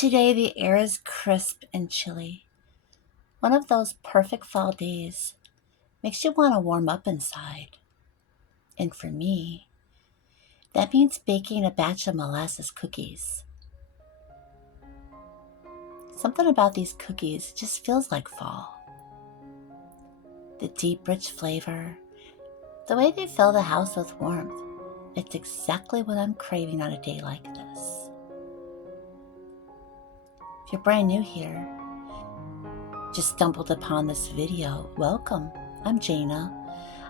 Today the air is crisp and chilly. One of those perfect fall days. Makes you want to warm up inside. And for me, that means baking a batch of molasses cookies. Something about these cookies just feels like fall. The deep, rich flavor, the way they fill the house with warmth. It's exactly what I'm craving on a day like this. If you're brand new here, just stumbled upon this video, welcome. I'm Jana.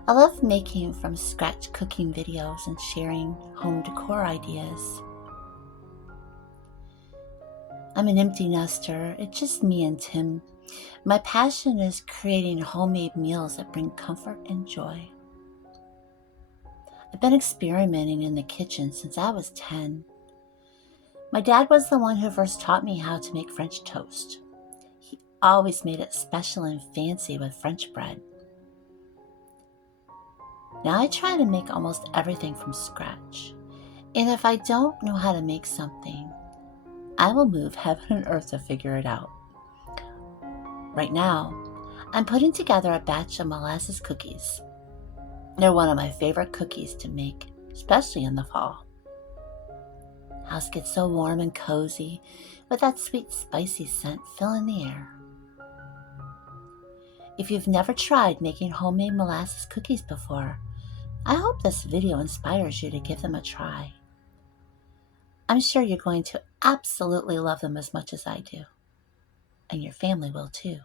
I love making from scratch cooking videos and sharing home decor ideas. I'm an empty nester. It's just me and Tim. My passion is creating homemade meals that bring comfort and joy. I've been experimenting in the kitchen since I was 10. My dad was the one who first taught me how to make French toast. He always made it special and fancy with French bread. Now I try to make almost everything from scratch. And if I don't know how to make something, I will move heaven and earth to figure it out. Right now, I'm putting together a batch of molasses cookies. They're one of my favorite cookies to make, especially in the fall. House gets so warm and cozy with that sweet, spicy scent filling the air. If you've never tried making homemade molasses cookies before, I hope this video inspires you to give them a try. I'm sure you're going to absolutely love them as much as I do. And your family will too.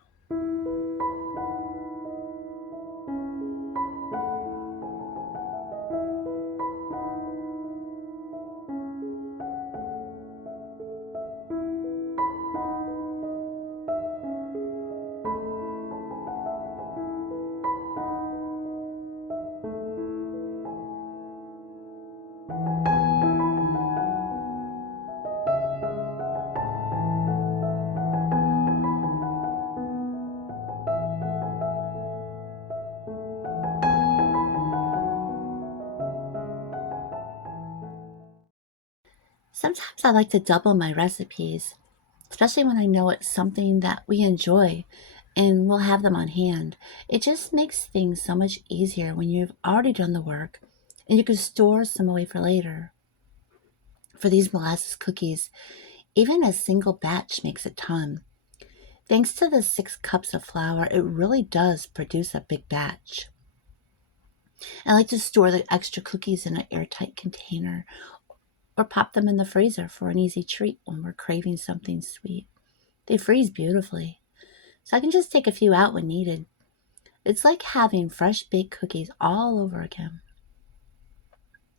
Sometimes I like to double my recipes, especially when I know it's something that we enjoy and we'll have them on hand. It just makes things so much easier when you've already done the work and you can store some away for later. For these molasses cookies, even a single batch makes a ton. Thanks to the 6 cups of flour, it really does produce a big batch. I like to store the extra cookies in an airtight container or pop them in the freezer for an easy treat when we're craving something sweet. They freeze beautifully, so I can just take a few out when needed. It's like having fresh baked cookies all over again.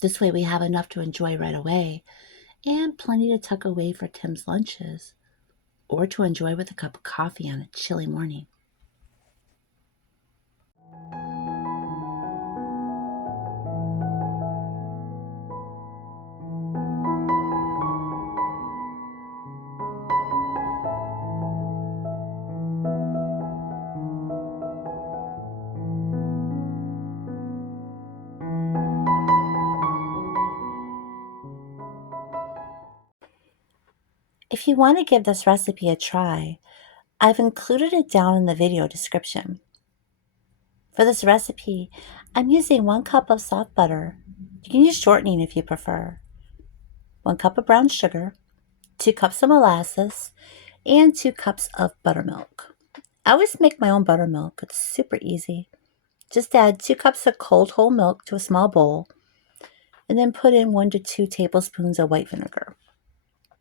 This way we have enough to enjoy right away and plenty to tuck away for Tim's lunches or to enjoy with a cup of coffee on a chilly morning. If you want to give this recipe a try, I've included it down in the video description. For this recipe, I'm using 1 cup of soft butter. You can use shortening if you prefer. 1 cup of brown sugar, 2 cups of molasses, and 2 cups of buttermilk. I always make my own buttermilk. It's super easy. Just add 2 cups of cold whole milk to a small bowl, and then put in 1 to 2 tablespoons of white vinegar.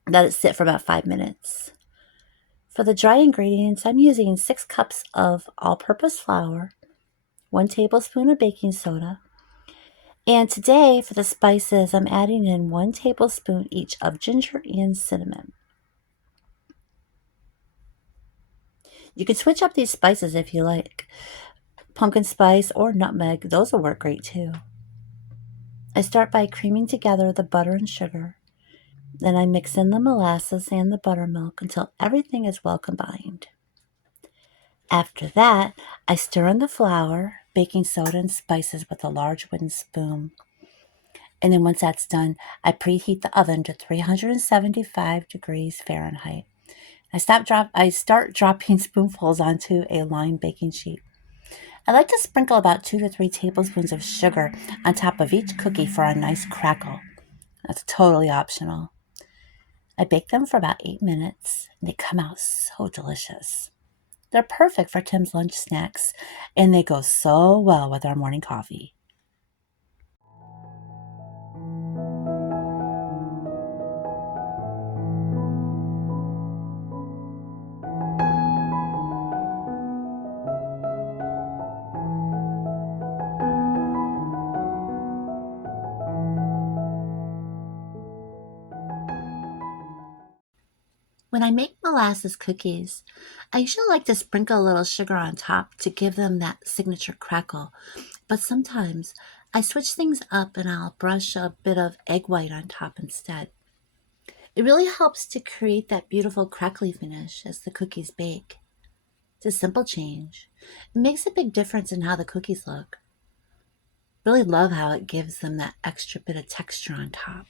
Let it sit for about 5 minutes. For the dry ingredients, I'm using 6 cups of all-purpose flour, 1 tablespoon of baking soda, and today for the spices, I'm adding in 1 tablespoon each of ginger and cinnamon. You can switch up these spices if you like. Pumpkin spice or nutmeg, those will work great too. I start by creaming together the butter and sugar. Then I mix in the molasses and the buttermilk until everything is well combined. After that, I stir in the flour, baking soda, and spices with a large wooden spoon. And then once that's done, I preheat the oven to 375 degrees Fahrenheit I start dropping spoonfuls onto a lined baking sheet. I like to sprinkle about 2 to 3 tablespoons of sugar on top of each cookie for a nice crackle. That's totally optional. I bake them for about 8 minutes, and they come out so delicious. They're perfect for Tim's lunch snacks, and they go so well with our morning coffee. When I make molasses cookies, I usually like to sprinkle a little sugar on top to give them that signature crackle. But sometimes I switch things up and I'll brush a bit of egg white on top instead. It really helps to create that beautiful crackly finish as the cookies bake. It's a simple change. It makes a big difference in how the cookies look. Really love how it gives them that extra bit of texture on top.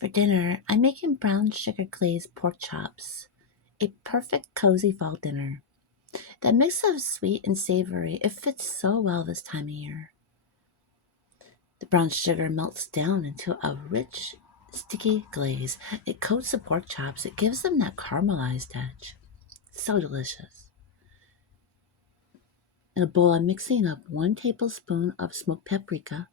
For dinner, I'm making brown sugar glazed pork chops. A perfect cozy fall dinner. That mix of sweet and savory, it fits so well this time of year. The brown sugar melts down into a rich, sticky glaze. It coats the pork chops. It gives them that caramelized edge. So delicious. In a bowl, I'm mixing up 1 tablespoon of smoked paprika,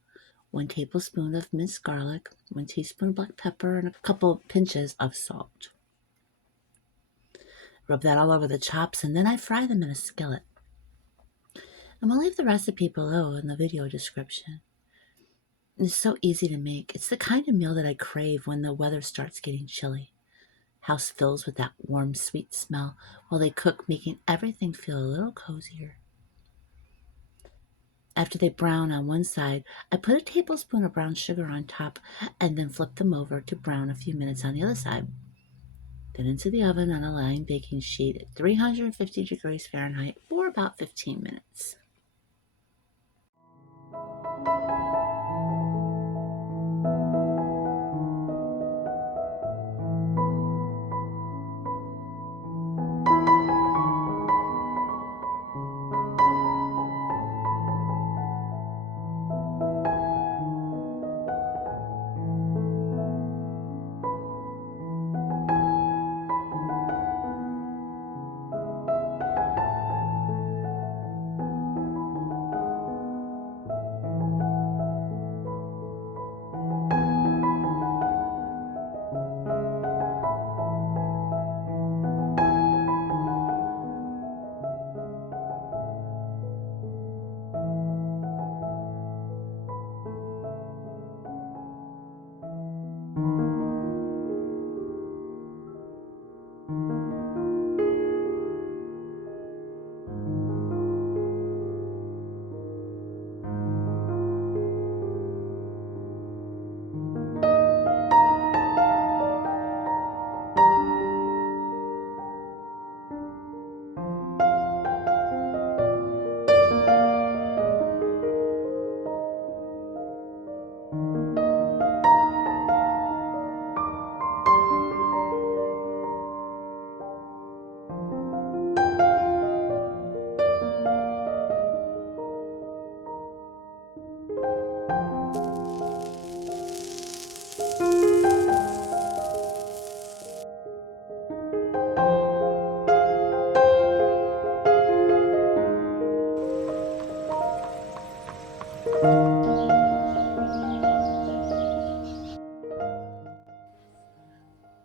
1 tablespoon of minced garlic, 1 teaspoon of black pepper, and a couple pinches of salt. Rub that all over the chops, and then I fry them in a skillet. I'm going to leave the recipe below in the video description. It's so easy to make. It's the kind of meal that I crave when the weather starts getting chilly. House fills with that warm, sweet smell while they cook, making everything feel a little cozier. After they brown on one side, I put a tablespoon of brown sugar on top and then flip them over to brown a few minutes on the other side. Then into the oven on a lined baking sheet at 350 degrees Fahrenheit for about 15 minutes.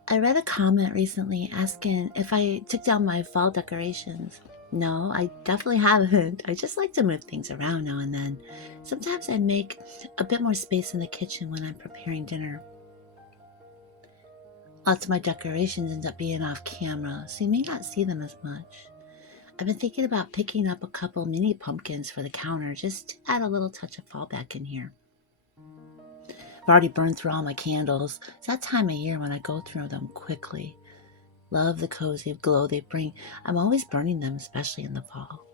I read a comment recently asking if I took down my fall decorations. No, I definitely haven't. I just like to move things around now and then. Sometimes I make a bit more space in the kitchen when I'm preparing dinner. Lots of my decorations end up being off camera, so you may not see them as much. I've been thinking about picking up a couple mini pumpkins for the counter just to add a little touch of fall back in here. I've already burned through all my candles. It's that time of year when I go through them quickly. Love the cozy glow they bring. I'm always burning them, especially in the fall.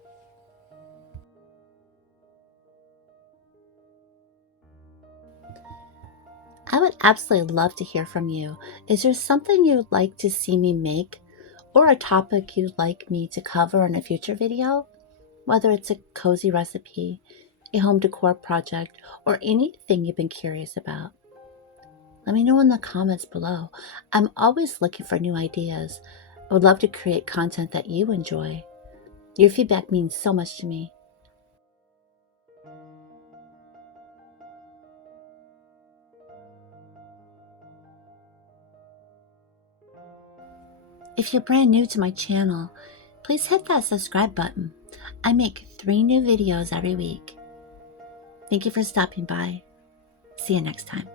I would absolutely love to hear from you. Is there something you'd like to see me make or a topic you'd like me to cover in a future video? Whether it's a cozy recipe, a home decor project, or anything you've been curious about. Let me know in the comments below. I'm always looking for new ideas. I would love to create content that you enjoy. Your feedback means so much to me. If you're brand new to my channel, please hit that subscribe button. I make 3 new videos every week. Thank you for stopping by. See you next time.